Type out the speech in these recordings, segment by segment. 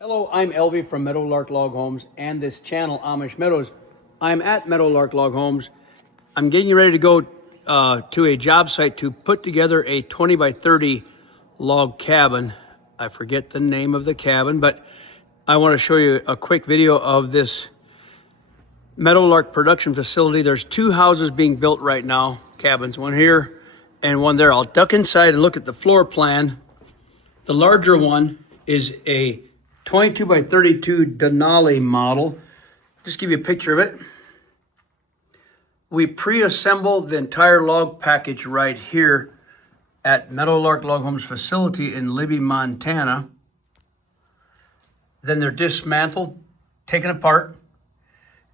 Hello, I'm Elvie from Meadowlark Log Homes and this channel, Amish Meadows. I'm at Meadowlark Log Homes. I'm getting ready to go to a job site to put together a 20 by 30 log cabin. I forget the name of the cabin, but I want to show you a quick video of this Meadowlark production facility. There's two houses being built right now, cabins, one here and one there. I'll duck inside and look at the floor plan. The larger one is a 22 by 32 Denali model. Just give you a picture of it. We pre-assembled the entire log package right here at Meadowlark Log Homes facility in Libby, Montana. Then they're dismantled, taken apart,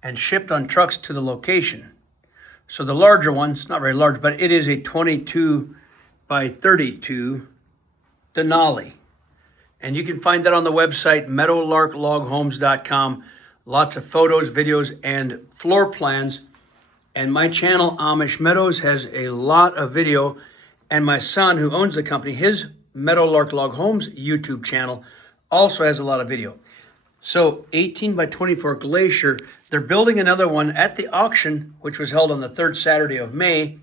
and shipped on trucks to the location. So the larger one, it's not very large, but it is a 22 by 32 Denali. And you can find that on the website, meadowlarkloghomes.com. Lots of photos, videos, and floor plans. And my channel, Amish Meadows, has a lot of video. And my son, who owns the company, his Meadowlark Log Homes YouTube channel also has a lot of video. So 18 by 24 Glacier. They're building another one at the auction, which was held on the third Saturday of May.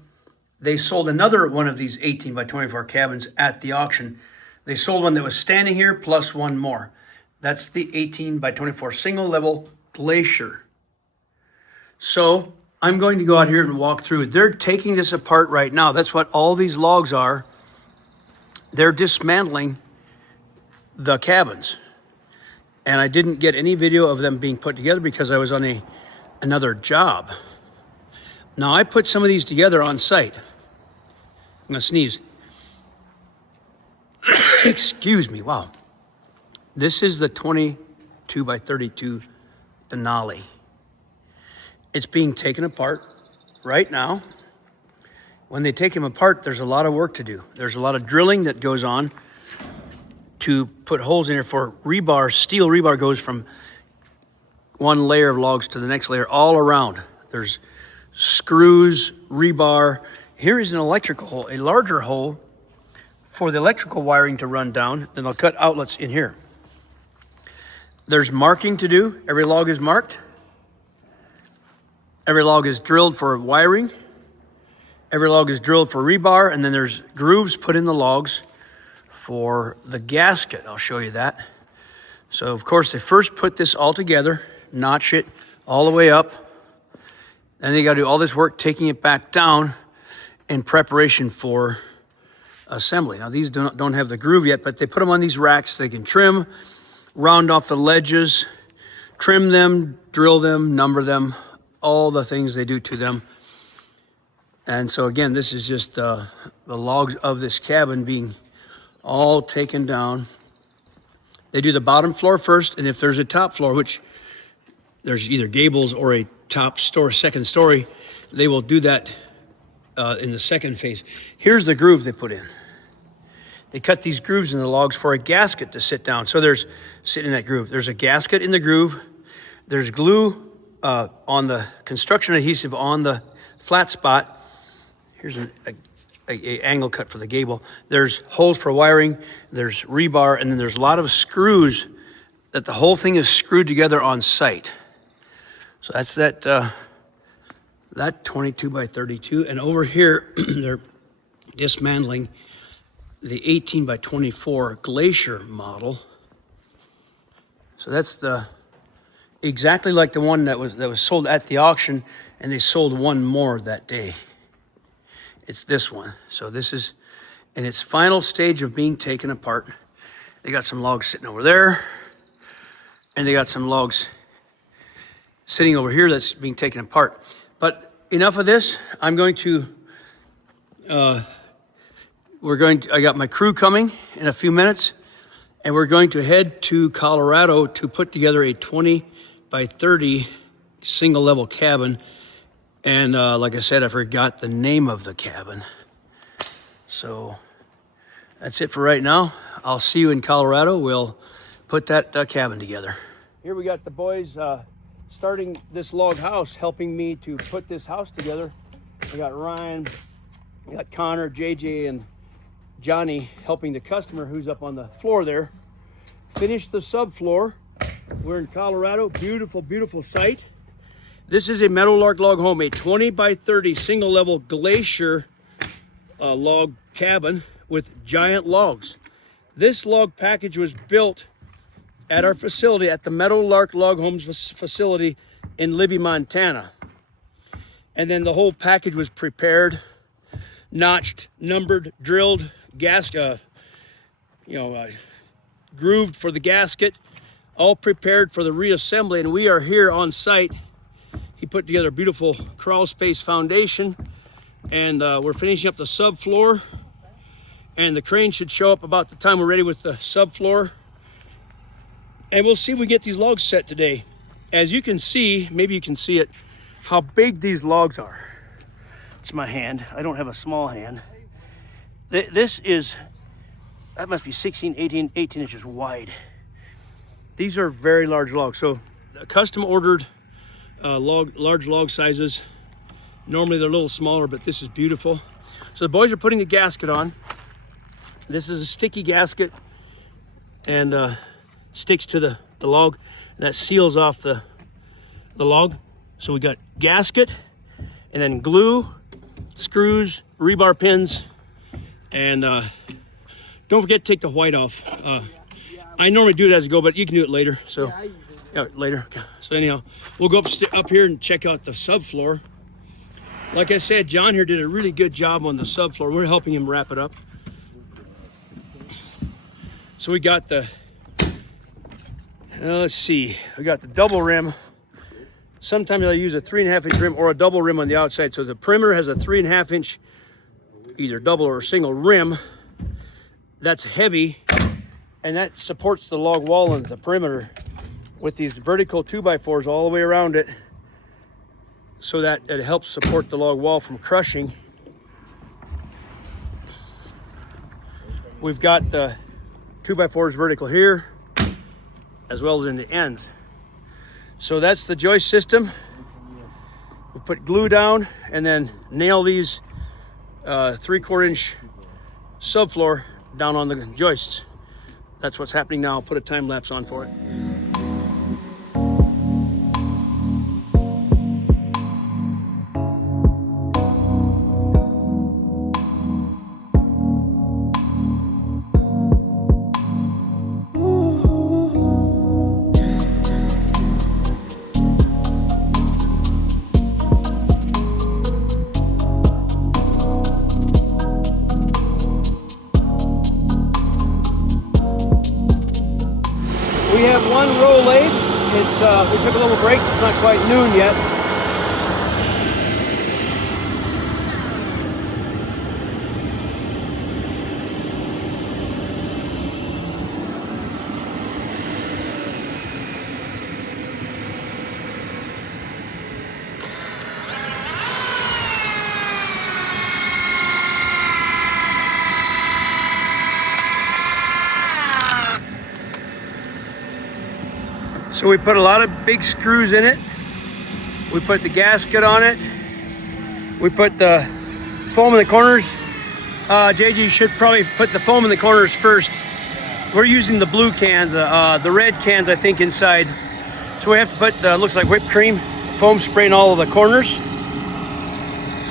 They sold another one of these 18 by 24 cabins at the auction. They sold one that was standing here plus one more. That's the 18 by 24 single level Glacier. So I'm going to go out here and walk through. They're taking this apart right now. That's what all these logs are. They're dismantling the cabins. And I didn't get any video of them being put together because I was on another job. Now I put some of these together on site. I'm gonna sneeze. Excuse me, wow. This is the 22 by 32 Denali. It's being taken apart right now. When they take them apart, there's a lot of work to do. There's a lot of drilling that goes on to put holes in here for rebar. Steel rebar goes from one layer of logs to the next layer all around. There's screws, rebar. Here is an electrical hole, a larger hole for the electrical wiring to run down. Then I'll cut outlets in here. There's marking to do. Every log is marked. Every log is drilled for wiring. Every log is drilled for rebar, and then there's grooves put in the logs for the gasket. I'll show you that. So of course they first put this all together, notch it all the way up. Then they got to do all this work taking it back down in preparation for assembly. Now these don't have the groove yet, but they put them on these racks. They can trim, round off the ledges, trim them, drill them, number them, all the things they do to them. And so again, this is just the logs of this cabin being all taken down. They do the bottom floor first, and if there's a top floor, which there's either gables or a top story, second story, they will do that in the second phase. Here's the groove they put in. They cut these grooves in the logs for a gasket to sit down. So there's, sit in that groove. There's a gasket in the groove. There's glue on the construction adhesive on the flat spot. Here's an angle cut for the gable. There's holes for wiring. There's rebar, and then there's a lot of screws that the whole thing is screwed together on site. So that's that 22 by 32. And over here, they're dismantling the 18 by 24 Glacier model. So that's exactly like the one that was sold at the auction, and they sold one more that day. It's this one. So this is in its final stage of being taken apart. They got some logs sitting over there, and they got some logs sitting over here that's being taken apart. But enough of this. I'm going to I got my crew coming in a few minutes, and we're going to head to Colorado to put together a 20 by 30 single level cabin. And like I said, I forgot the name of the cabin. So that's it for right now. I'll see you in Colorado. We'll put that cabin together. Here we got the boys starting this log house, helping me to put this house together. I got Ryan, we got Connor, JJ, and Johnny helping the customer who's up on the floor there finished the subfloor. We're in Colorado. Beautiful, beautiful site. This is a Meadowlark Log Home, a 20 by 30 single level Glacier log cabin with giant logs. This log package was built at our facility, at the Meadowlark Log Homes facility in Libby, Montana. And then the whole package was prepared, notched, numbered, drilled, grooved for the gasket, all prepared for the reassembly. And we are here on site. He put together a beautiful crawl space foundation, and we're finishing up the subfloor, and the crane should show up about the time we're ready with the subfloor. And we'll see if we get these logs set today. As you can see, maybe you can see it, how big these logs are. It's my hand. I don't have a small hand. This is, that must be 16, 18 inches wide. These are very large logs. So custom ordered large log sizes. Normally they're a little smaller, but this is beautiful. So the boys are putting the gasket on. This is a sticky gasket, and sticks to the log, and that seals off the log. So we got gasket, and then glue, screws, rebar pins, and don't forget to take the white off. I normally do it as I go, but you can do it later. So yeah, later. So anyhow, we'll go up here and check out the subfloor. Like I said, John here did a really good job on the subfloor. We're helping him wrap it up. So we got the, let's see, we got the double rim. Sometimes I'll use a 3.5 inch rim or a double rim on the outside. So the perimeter has a 3.5 inch, either double or single rim. That's heavy, and that supports the log wall and the perimeter with these vertical 2x4s all the way around it, so that it helps support the log wall from crushing. We've got the 2x4s vertical here, as well as in the ends. So that's the joist system. We put glue down and then nail these 3/4 inch subfloor down on the joists. That's what's happening now. I'll put a time lapse on for it. We have one row laid. It's we took a little break. It's not quite noon yet. So we put a lot of big screws in it. We put the gasket on it. We put the foam in the corners. JG should probably put the foam in the corners first. We're using the blue cans, the red cans I think inside. So we have to put, looks like whipped cream, foam spray in all of the corners.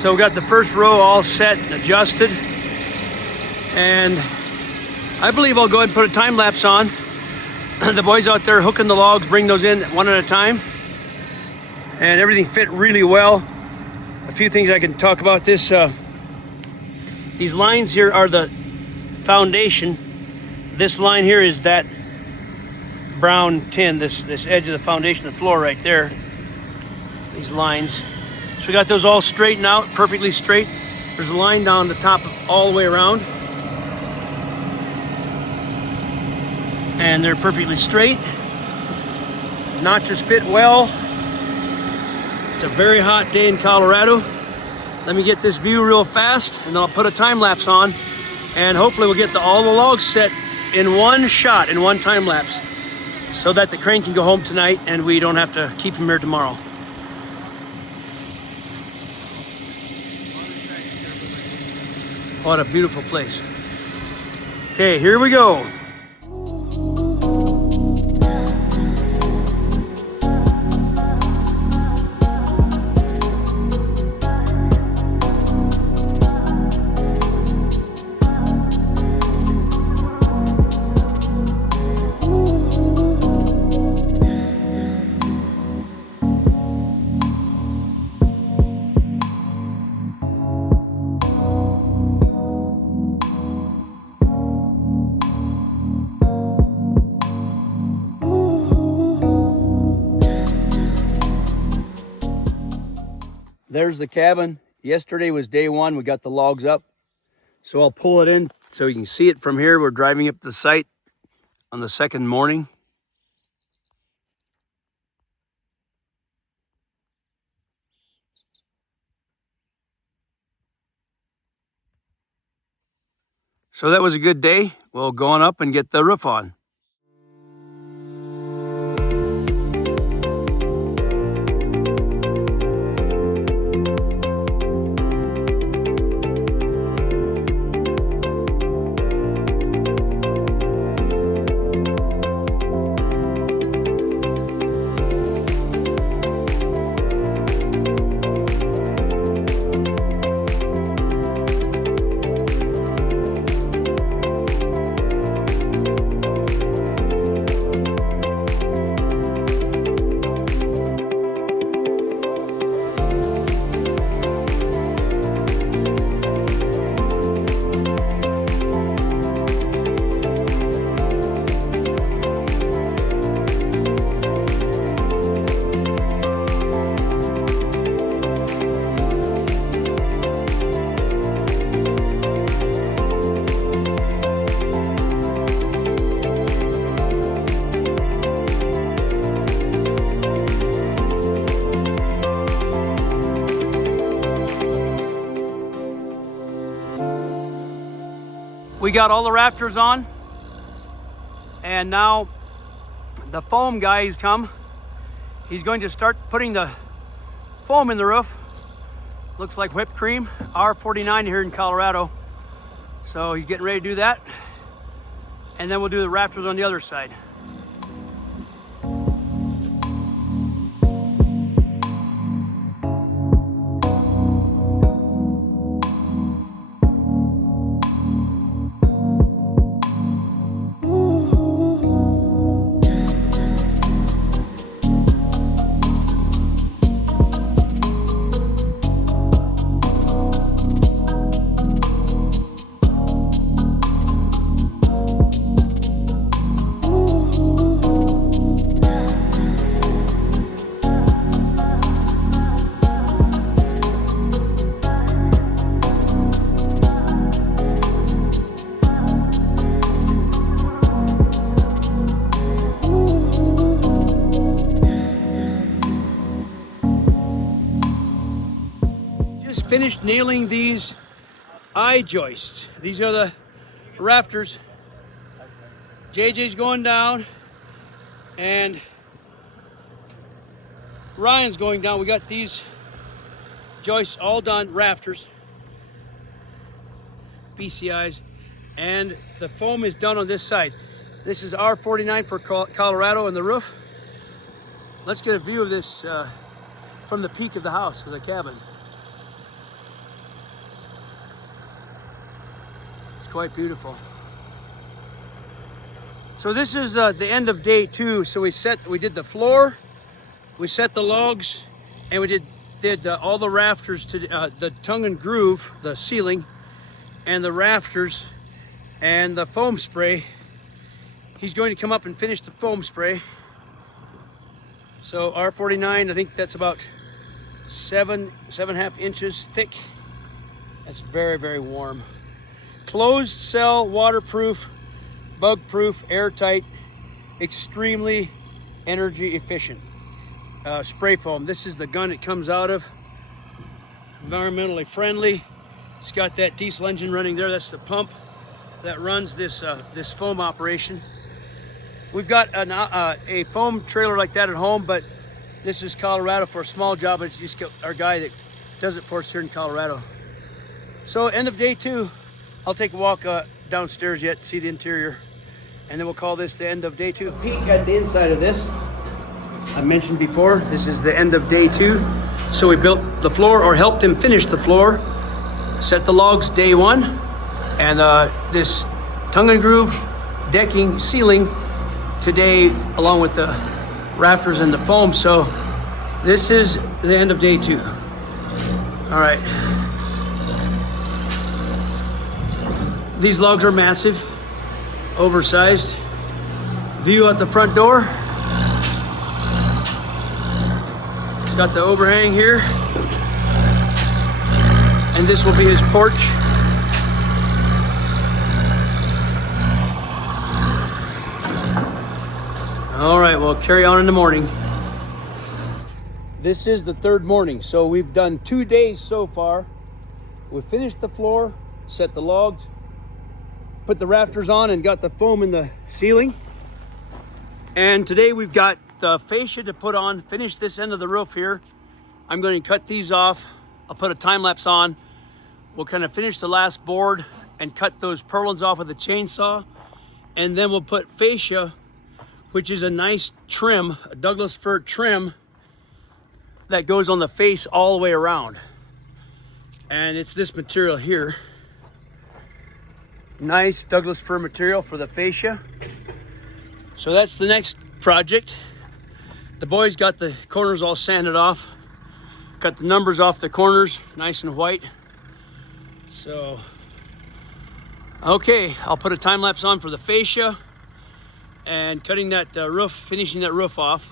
So we got the first row all set and adjusted. And I believe I'll go ahead and put a time lapse on. The boys out there hooking the logs, bring those in one at a time. And everything fit really well. A few things I can talk about this. These lines here are the foundation. This line here is that brown tin, this edge of the foundation of the floor right there. These lines. So we got those all straightened out, perfectly straight. There's a line down the top all the way around. And they're perfectly straight. Notches fit well. It's a very hot day in Colorado. Let me get this view real fast, and then I'll put a time lapse on, and hopefully we'll get all the logs set in one shot, in one time lapse, so that the crane can go home tonight and we don't have to keep him here tomorrow. What a beautiful place. Okay, here we go. There's the cabin. Yesterday was day one. We got the logs up. So I'll pull it in so you can see it from here. We're driving up the site on the second morning. So that was a good day. We'll go on up and get the roof on. We got all the rafters on, and now the foam guy has come. He's going to start putting the foam in the roof. Looks like whipped cream, R49 here in Colorado. So he's getting ready to do that, and then we'll do the rafters on the other side. Finished nailing these eye joists. These are the rafters. JJ's going down and Ryan's going down. We got these joists all done, rafters, BCIs, and the foam is done on this side. This is R49 for Colorado and the roof. Let's get a view of this from the peak of the house, of the cabin. Quite beautiful. So this is the end of day 2. So we did the floor, we set the logs, and we did all the rafters to the tongue and groove, the ceiling, and the rafters, and the foam spray. He's going to come up and finish the foam spray. So R49, I think that's about 7.5 inches thick. That's very, very warm. Closed cell, waterproof, bug proof, airtight, extremely energy efficient. Spray foam. This is the gun it comes out of. Environmentally friendly. It's got that diesel engine running there. That's the pump that runs this this foam operation. We've got a foam trailer like that at home, but this is Colorado for a small job. It's just our guy that does it for us here in Colorado. So end of day 2. I'll take a walk downstairs yet to see the interior, and then we'll call this the end of day 2. Peek at the inside of this. I mentioned before, this is the end of day 2. So we built the floor, or helped him finish the floor, set the logs day 1, and this tongue and groove decking ceiling today, along with the rafters and the foam. So this is the end of day 2. All right. These logs are massive, oversized. View at the front door. Got the overhang here. and this will be his porch. All right, well, carry on in the morning. This is the third morning, so we've done 2 days so far. We finished the floor, set the logs, put the rafters on, and got the foam in the ceiling. And today we've got the fascia to put on, finish this end of the roof here. I'm going to cut these off. I'll put a time lapse on. We'll kind of finish the last board and cut those purlins off with a chainsaw. And then we'll put fascia, which is a nice trim, a Douglas fir trim that goes on the face all the way around. And it's this material here. Nice Douglas fir material for the fascia. So that's the next project. The boys got the corners all sanded off. Cut the numbers off the corners, nice and white. So, okay, I'll put a time lapse on for the fascia and cutting that roof, finishing that roof off.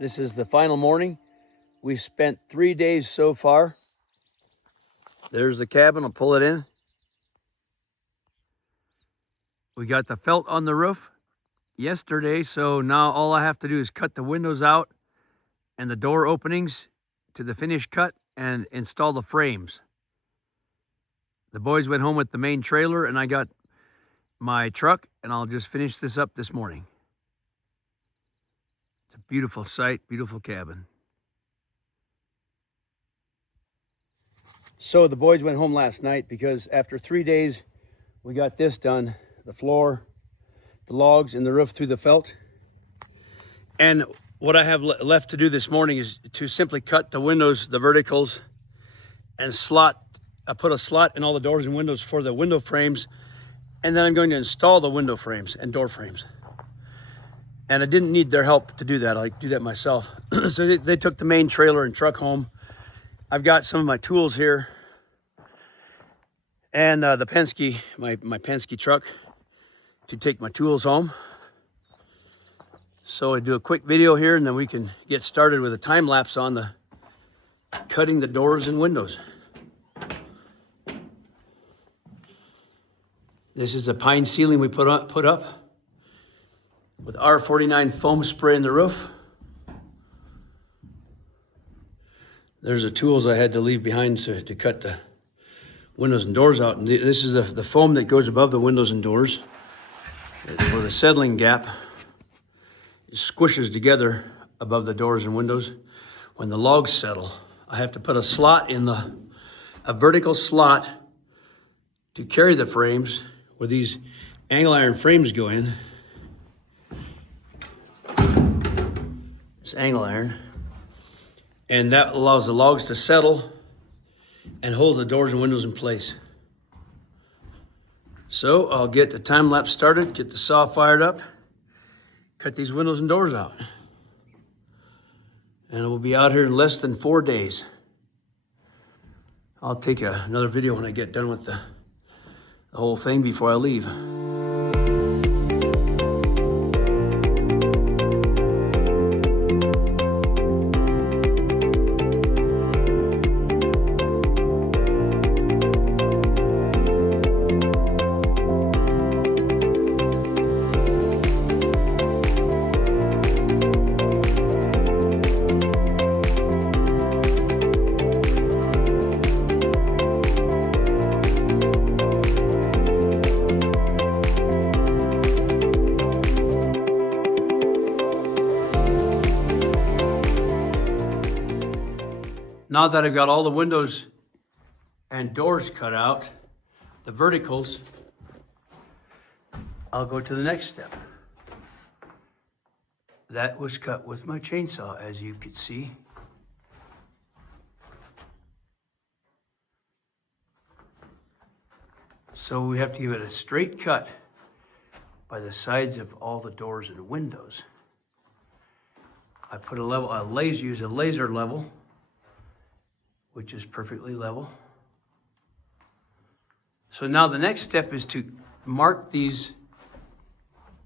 This is the final morning. We've spent 3 days so far. There's the cabin, I'll pull it in. We got the felt on the roof yesterday, so now all I have to do is cut the windows out and the door openings to the finished cut and install the frames. The boys went home with the main trailer and I got my truck, and I'll just finish this up this morning. It's a beautiful site, beautiful cabin. So the boys went home last night because after 3 days, we got this done. The floor, the logs, and the roof through the felt. And what I have left to do this morning is to simply cut the windows, the verticals, and slot. I put a slot in all the doors and windows for the window frames. And then I'm going to install the window frames and door frames. And I didn't need their help to do that. I do that myself. So they took the main trailer and truck home. I've got some of my tools here. And the Penske, my Penske truck to take my tools home. So I do a quick video here and then we can get started with a time lapse on the cutting the doors and windows. This is a pine ceiling we put up with R49 foam spray in the roof. There's the tools I had to leave behind to cut the windows and doors out. And this is the foam that goes above the windows and doors for the settling gap. It squishes together above the doors and windows. When the logs settle, I have to put a slot in a vertical slot to carry the frames where these angle iron frames go in. It's angle iron, and that allows the logs to settle and hold the doors and windows in place. So I'll get the time lapse started, get the saw fired up, cut these windows and doors out, and we'll be out here in less than 4 days. I'll take another video when I get done with the whole thing before I leave. Now that I've got all the windows and doors cut out, the verticals, I'll go to the next step. That was cut with my chainsaw, as you can see. So we have to give it a straight cut by the sides of all the doors and windows. I put use a laser level, which is perfectly level. So now the next step is to mark these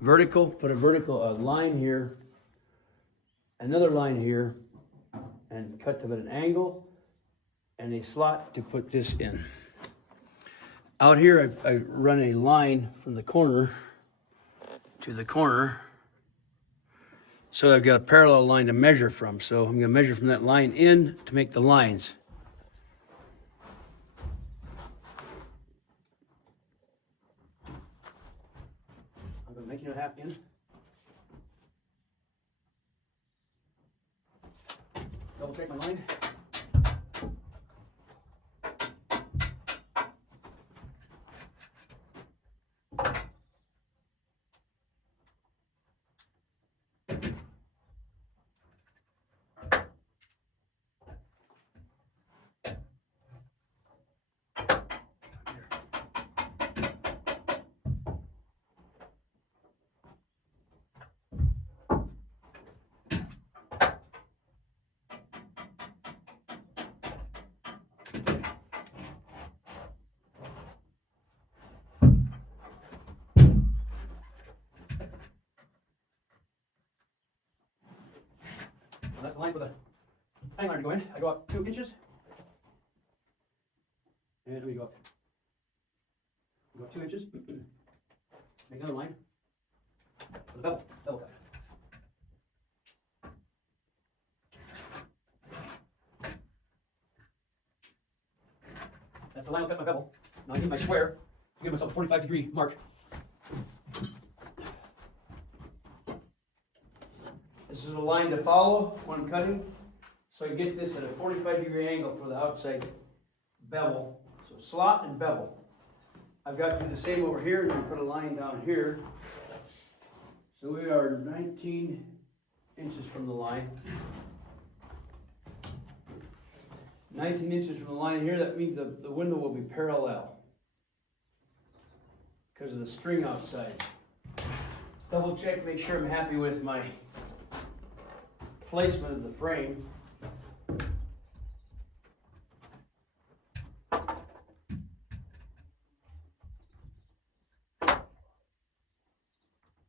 put a line here, another line here, and cut them at an angle, and a slot to put this in. Out here, I run a line from the corner to the corner, so I've got a parallel line to measure from. So I'm going to measure from that line in to make the lines. I'm going to make it a half inch. Double check my line. That's the line for the hang iron to go in. I go up 2 inches. And we go up. We go up 2 inches. Make another line for the bevel cut. That's the line I'll cut my bevel. Now I need my square to give myself a 45-degree mark. This is a line to follow when cutting, so I get this at a 45-degree angle for the outside bevel. So slot and bevel. I've got to do the same over here and put a line down here. So we are 19 inches from the line. 19 inches from the line here, that means the window will be parallel because of the string outside. Double check, make sure I'm happy with my placement of the frame.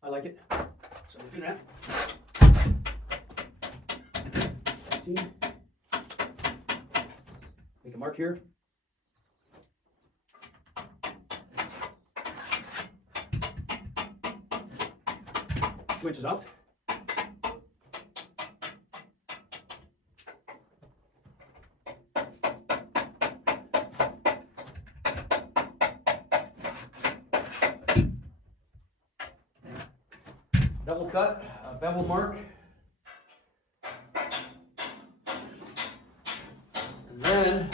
I like it. So we'll do that. 15. Make a mark here. Two inches out. Double cut, a bevel mark, and then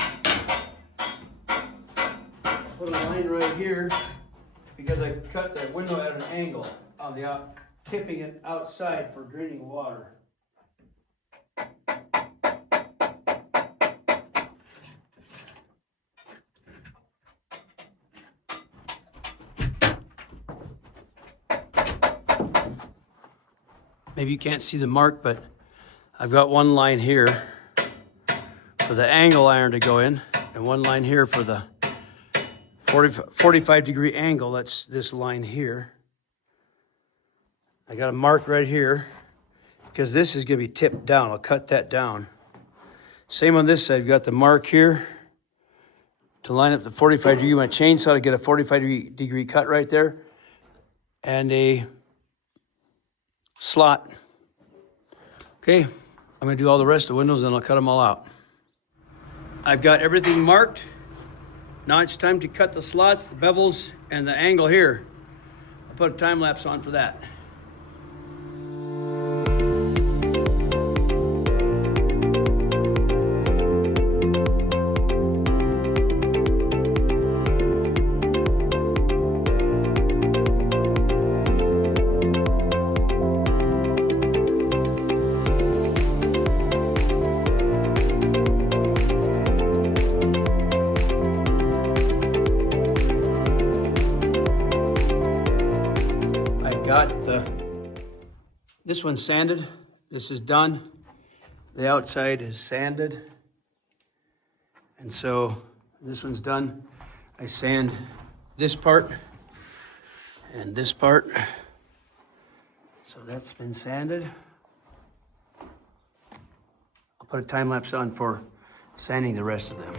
put a line right here because I cut the window at an angle on the tipping it outside for draining water. Maybe you can't see the mark, but I've got one line here for the angle iron to go in, and one line here for the 45-degree angle. That's this line here. I got a mark right here because this is going to be tipped down. I'll cut that down. Same on this side. I've got the mark here to line up the 45-degree. My chainsaw to get a 45-degree cut right there, and a slot. Okay, I'm going to do all the rest of the windows and I'll cut them all out. I've got everything marked. Now it's time to cut the slots, the bevels, and the angle here. I'll put a time lapse on for that. got this one sanded. This is done. The outside is sanded. And so this one's done. I sand this part and this part. So that's been sanded. I'll put a time lapse on for sanding the rest of them.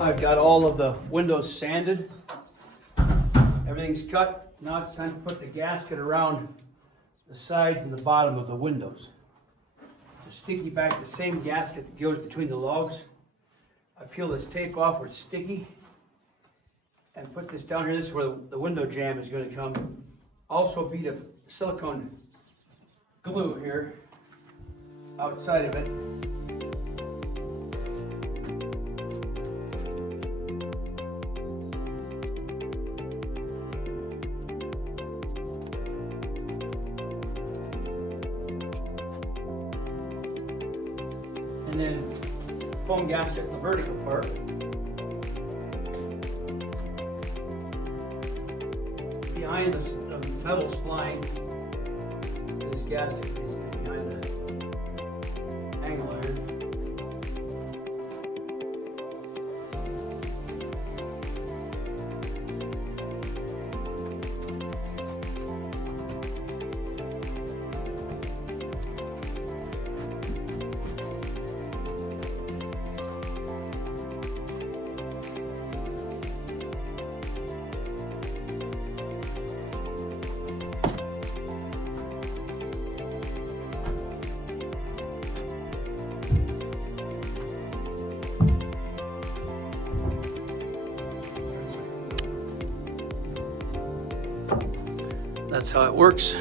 I've got all of the windows sanded. Everything's cut. Now it's time to put the gasket around the sides and the bottom of the windows. To sticky back the same gasket that goes between the logs. I peel this tape off where it's sticky and put this down here. This is where the window jamb is going to come. Also beat a silicone glue here outside of it. And then foam gasket the vertical part. Behind the metal spline, this gasket is behind the angle iron. That's how it works.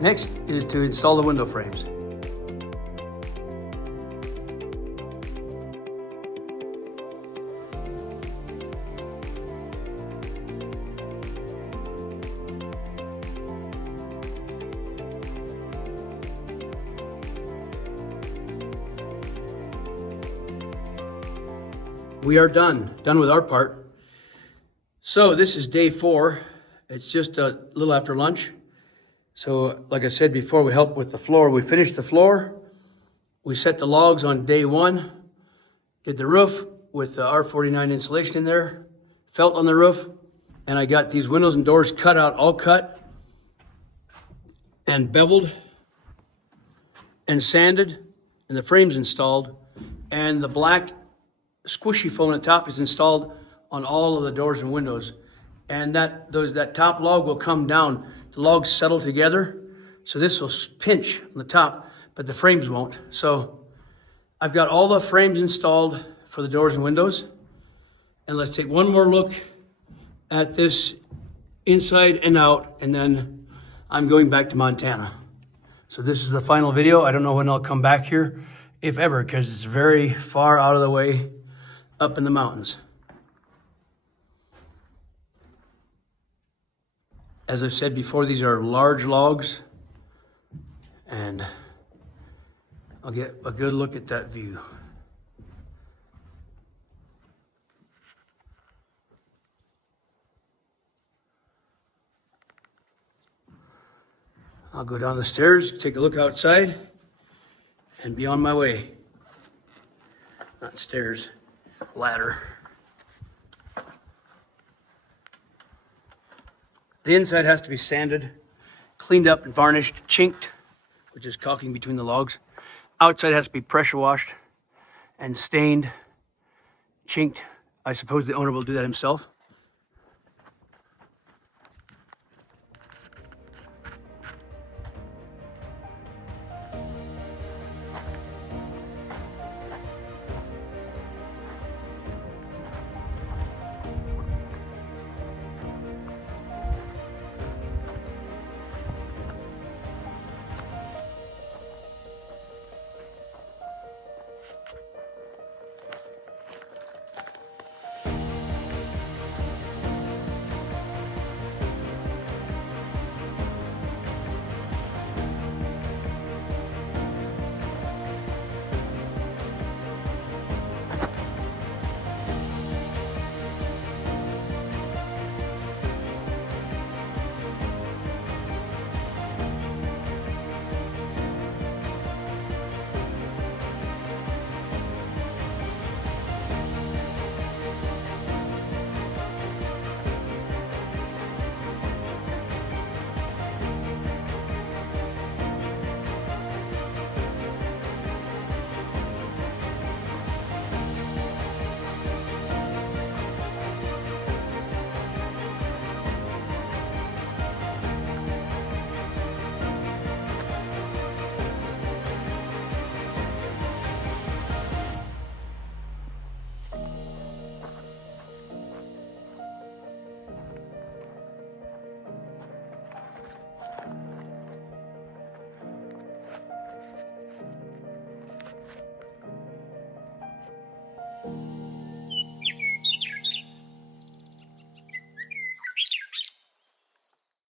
Next is to install the window frames. We are done with our part. So this is day 4. It's just a little after lunch. So like I said before, we helped with the floor. We finished the floor. We set the logs on day 1. Did the roof with the R49 insulation in there. Felt on the roof. And I got these windows and doors cut out, all cut and beveled and sanded, and the frames installed. And the black squishy foam at the top is installed on all of the doors and windows. And that top log will come down. The logs settle together, so this will pinch on the top, but the frames won't. So I've got all the frames installed for the doors and windows. And let's take one more look at this inside and out, and then I'm going back to Montana. So this is the final video. I don't know when I'll come back here, if ever, because it's very far out of the way up in the mountains. As I've said before, these are large logs, and I'll get a good look at that view. I'll go down the stairs, take a look outside, and be on my way. Not stairs, ladder. The inside has to be sanded, cleaned up and varnished, chinked, which is caulking between the logs. Outside has to be pressure washed and stained, chinked. I suppose the owner will do that himself.